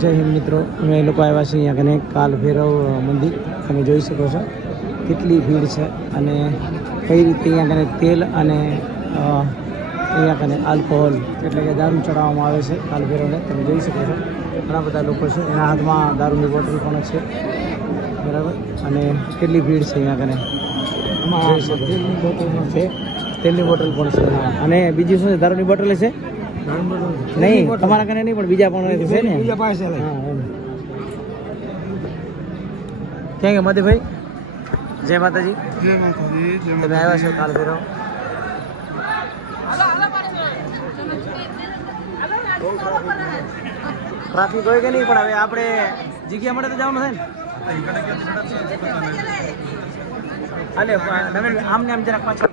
જય હિન્દ મિત્રો. અમે લોકો આવ્યા છીએ અહીંયા કને કાલ ભૈરવ મંદિર. તમે જોઈ શકો છો કેટલી ભીડ છે અને કઈ રીતે અહીંયા કને તેલ અને અહીંયા કને આલ્કોહોલ એટલે કે દારૂ ચડાવવામાં આવે છે કાલ ભૈરવને. તમે જોઈ શકો છો. ઘણા બધા લોકો છે. એના હાથમાં દારૂની બોટલ પણ છે. બરાબર? અને કેટલી ભીડ છે અહીંયા કને જોઈ શકો પણ છે. તેલની બોટલ પણ છે. અને બીજું શું છે? દારૂની બોટલ છે? નહીં તમારા કને નહીં પણ બીજા પણ છે ને. બીજા પાસે. ક્યાં ગયા મધુભાઈ જય માતાજી. જય માતાજી તમે આવ્યા છો કાલ ભેરો ટ્રાફિક હોય કે નહીં પણ હવે આપણે જગ્યા મળે તો જવાનું થાય ને. હાલે આમને આમ જરાક પાછળ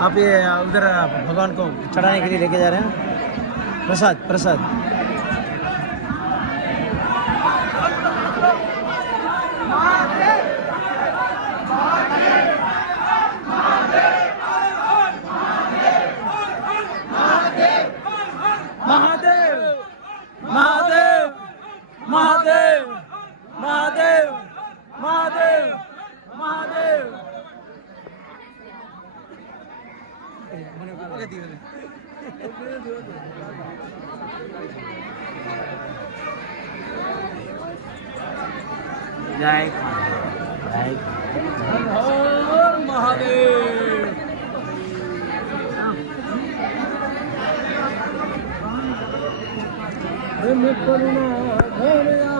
आप ये, उधर, भगवान को चढ़ाने के लिए लेके जा रहे हैं। प्रसाद प्रसाद। महादेव महादेव महादेव महादेव મને ઓકે દીધો જય જય મહાદેવ. કરુણા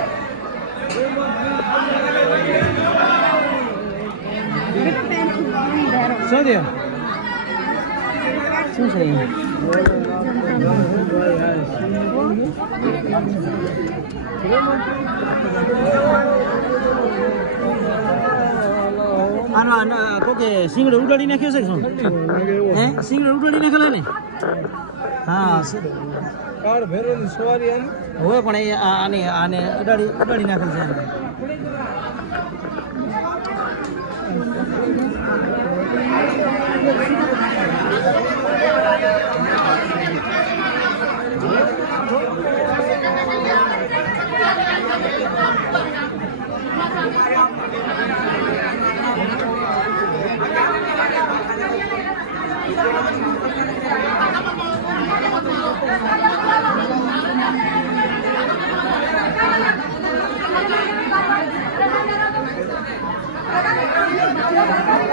શું થયું શું છે? આનો કોકે સિંગડો ઉડાડી નાખ્યો છે શું? હે? સિંગડો ઉડાડી નાખેલો ને? હા કાળ ભૈરવની સવારી. હોય પણ એ આને આને ઉડાડી ઉડાડી નાખેલ છે.